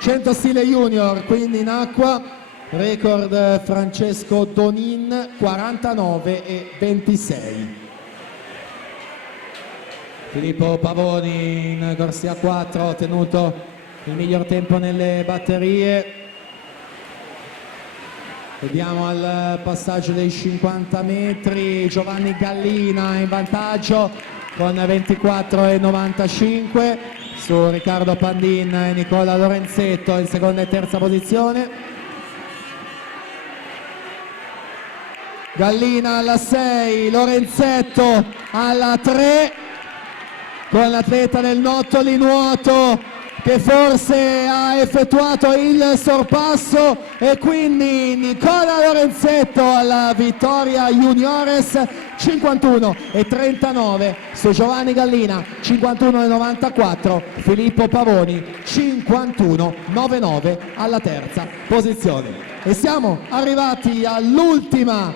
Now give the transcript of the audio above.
100 stile junior, quindi in acqua, record Francesco Donin 49,26. Filippo Pavoni in corsia 4 ha ottenuto il miglior tempo nelle batterie. Vediamo al passaggio dei 50 metri Giovanni Gallina in vantaggio con 24,95 su Riccardo Pandin e Nicola Lorenzetto in seconda e terza posizione. Gallina alla 6, Lorenzetto alla 3 con l'atleta del Nottoli Nuoto che forse ha effettuato il sorpasso e quindi Nicola Lorenzetto alla vittoria juniores 51,39 su Giovanni Gallina, 51,94 Filippo Pavoni, 51,99 alla terza posizione. E siamo arrivati all'ultima